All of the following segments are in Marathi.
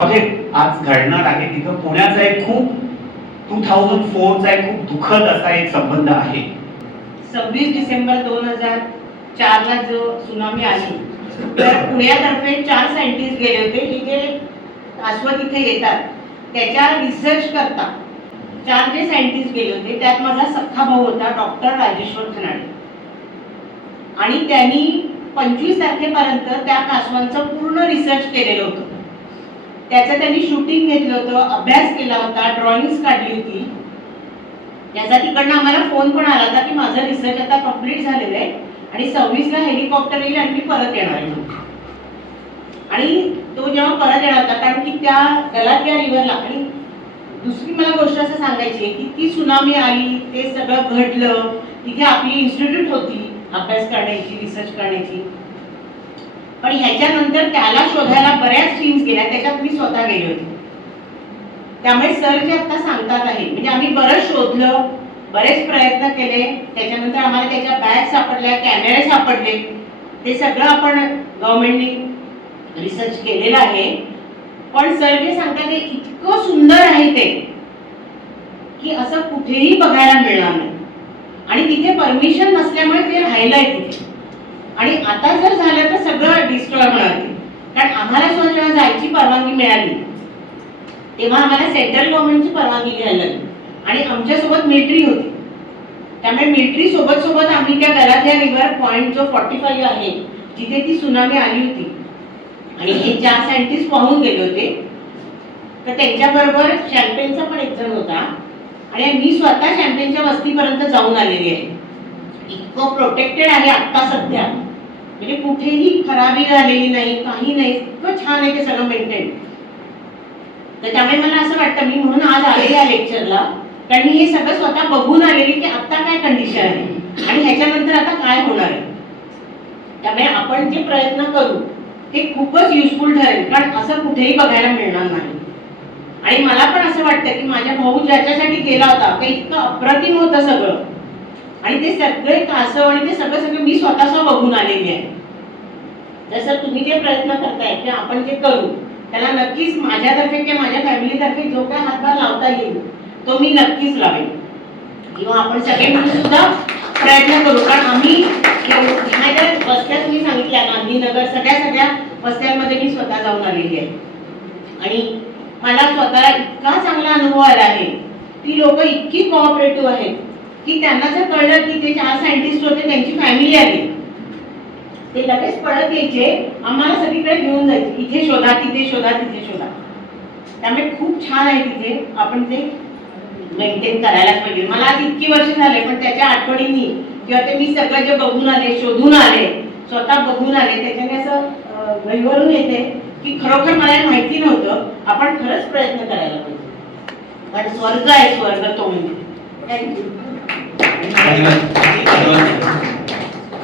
प्रोजेक्ट आज घडणार आहे तिथं पुण्याचा एक खूप 2004 चा एक खूप दुःखद असा एक संबंध आहे. 26 डिसेंबर 2004 ला जो सुनामी आली तर पुण्यातर्फे 4 सायंटिस्ट गेले होते जे कासवत इथे येतात त्याच्या रिसर्च करता 4 जे सायंटिस्ट गेले होते त्यात माझा सख्खा भाऊ होता डॉक्टर राजेश्वर खनाडे आणि त्यांनी 25 तारखेपर्यंत त्या कासवांचं पूर्ण रिसर्च केलेलं होतं. त्याचं त्यांनी शूटिंग घेतलं होतं, अभ्यास केला होता, ड्रॉइंग्स काढली होती. याचा तिकडनं आम्हाला फोन पण आला होता की माझं रिसर्च आता कंप्लीट झालेलं आहे आणि 26 ला हेलिकॉप्टर येईल आणि मी परत येणार आहे म्हणून. आणि तो जेव्हा परत येणार होता कारण की त्या गलाथिया रिव्हरला आणि दुसरी मला गोष्ट असं सांगायची आहे की ती सुनामी आली, ते सगळं घडलं, तिथे आपली इन्स्टिट्यूट होती अभ्यास करण्याची, रिसर्च करण्याची. पण ह्याच्यानंतर त्याला शोधायला बऱ्याच टीम्स गेल्या, त्याच्यात मी स्वतः गेले होते. त्यामुळे सर जे आता सांगतात आहे म्हणजे आम्ही बरंच शोधलं, बरेच प्रयत्न केले, त्याच्यानंतर आम्हाला त्याच्या बॅग सापडल्या, कॅमेरे सापडले, ते सगळं आपण गव्हर्नमेंटनी रिसर्च केलेलं आहे. पण सर जे सांगतात ते इतकं सुंदर आहे ते की असं कुठेही बघायला मिळणार नाही आणि तिथे परमिशन नसल्यामुळे ते राहिलंय तिथे. आणि आता जर झालं तर सगळं डिस्ट्रॉय होणार. कारण आम्हाला सुद्धा जेव्हा जायची परवानगी मिळाली तेव्हा आम्हाला सेंट्रल गव्हर्नमेंटची परवानगी घ्यायला लागली आणि आमच्यासोबत मिलिटरी होती. त्यामुळे मिलिटरी सोबत सोबत आम्ही त्या गलाथिया रिव्हर पॉइंट जो 45 आहे जिथे ती सुनामी आली होती आणि हे 4 सायंटिस्ट पाहून गेले होते तर त्यांच्याबरोबर शॅम्पेनचा पण एक जण होता आणि मी स्वतः शॅम्पेनच्या वस्तीपर्यंत जाऊन आलेली आहे. इतकं प्रोटेक्टेड आहे आता सध्या, म्हणजे कुठेही खराबी झालेली नाही, काही नाही, इतकं छान आहे ते सगळं मेंटेन. तर त्यामुळे मला असं वाटतं मी म्हणून आज आले या लेक्चरला कारण मी हे सगळं स्वतः बघून आलेली की आता काय कंडिशन आहे आणि ह्याच्यानंतर आता काय होणार आहे. त्यामुळे आपण जे प्रयत्न करू ते खूपच युजफुल ठरेल कारण असं कुठेही बघायला मिळणार नाही. आणि मला पण असं वाटतं की माझ्या भाऊ ज्याच्यासाठी गेला होता ते इतकं अप्रतिम होतं सगळं आणि ते सगळे कासव आणि ते सगळं मी स्वतः बघून आलेली आहे. जसं तुम्ही जे प्रयत्न करताय की आपण जे करू त्याला नक्कीच माझ्यातर्फे किंवा माझ्या फॅमिलीतर्फे जो काय हातभार लावता येईल तो मी नक्कीच लावेन किंवा आपण सगळे मिळून सुद्धा प्रयत्न करू. कारण आम्ही वस्त्या तुम्ही सांगितल्या गांधीनगर सगळ्या वस्त्यांमध्ये मी स्वतः जाऊन आलेली आहे आणि मला स्वतःला इतका चांगला अनुभव आला आहे. ती लोक इतकी कोऑपरेटिव्ह आहेत की त्यांना जर कळलं की ते 4 सायंटिस्ट होते त्यांची फॅमिली आली ते लगेच पळत यायचे, आम्हाला सगळीकडे घेऊन जायचे, इथे शोधा, तिथे शोधा, तिथे शोधा. त्यामुळे खूप छान आहे तिथे, आपण ते मेंटेन करायलाच पाहिजे. मला आज इतकी वर्ष झाले पण त्याच्या आठवणींनी किंवा ते मी सगळं जे बघून आले, शोधून आले, स्वतः बघून आले त्याच्याने असं घरीवरून येते की खरोखर मला माहिती नव्हतं. आपण खरंच प्रयत्न करायला पाहिजे पण स्वर्ग आहे, स्वर्ग तो म्हणजे. थँक्यू.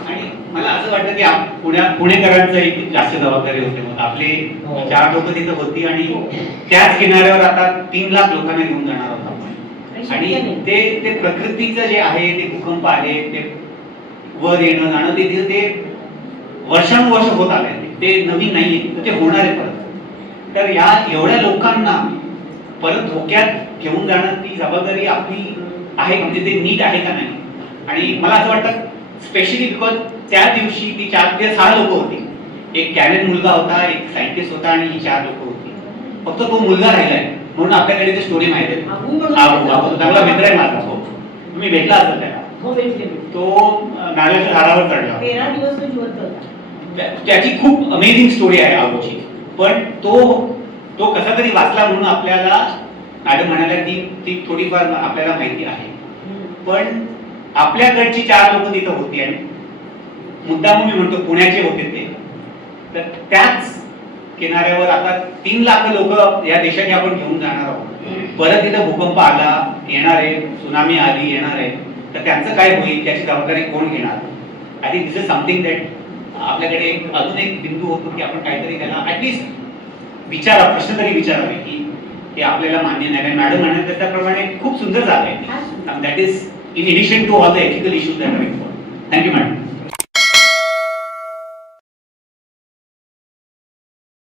आणि मला असं वाटतं की पुणेकरांचं एक जास्त जबाबदारी होते. मग आपले 4 लोक तिथं होती आणि त्याच किनाऱ्यावर आता 3 लाख लोकांना घेऊन जाणार आहोत आपण. आणि ते प्रकृतीचं जे आहे ते भूकंप आले, ते वर येणं जाणं ते वर्षानुवर्ष होत आले, ते नवीन नाहीये, ते होणार आहे परत. तर या एवढ्या लोकांना परत धोक्यात घेऊन जाणं ती जबाबदारी आपली आहे म्हणजे ते नीट आहे का नाही. आणि मला असं वाटतं स्पेशली बिकॉज त्या दिवशी ती 4 ते 6 लोक होती. एक कॅरेन मुलगा होता, एक सायंटिस्ट होता आणि ही 4 लोक होती. फक्त तो मुलगा राहिलाय म्हणून आपल्याकडे ती स्टोरी माहिती आहे. अबू चांगला मित्र आहे माझा. हो, तुम्ही भेटला असेल त्याला. तो नारळाच्या झाडावर चढला, 13 दिवस तो जिवंत होता. त्याची खूप अमेझिंग स्टोरी आहे अबूची. पण तो कसा तरी वाचला म्हणून आपल्याला मॅडम म्हणाल्या ती थोडीफार आपल्याला माहिती आहे. पण आपल्याकडची 4 लोक तिथं होती आणि मुद्दाम मी म्हणतो पुण्याचे होते ते. तर त्याच किनाऱ्यावर आता 3 लाख लोक या देशाने आपण घेऊन जाणार आहोत. परत तिथं भूकंप आला, येणार आहे, सुनामी आली, येणार आहे, तर त्यांचं काय होईल, त्याची जबाबदारी कोण घेणार. I think this is something that आपल्याकडे अजून एक बिंदू होतो की आपण काहीतरी त्याला ऍटलिस्ट प्रश्न तरी विचारावे की हे आपल्याला मान्य नाही. मॅडम म्हणाले त्याप्रमाणे खूप सुंदर झालंय. That is in addition to all the ethical issues that are involved. Thank you, madam.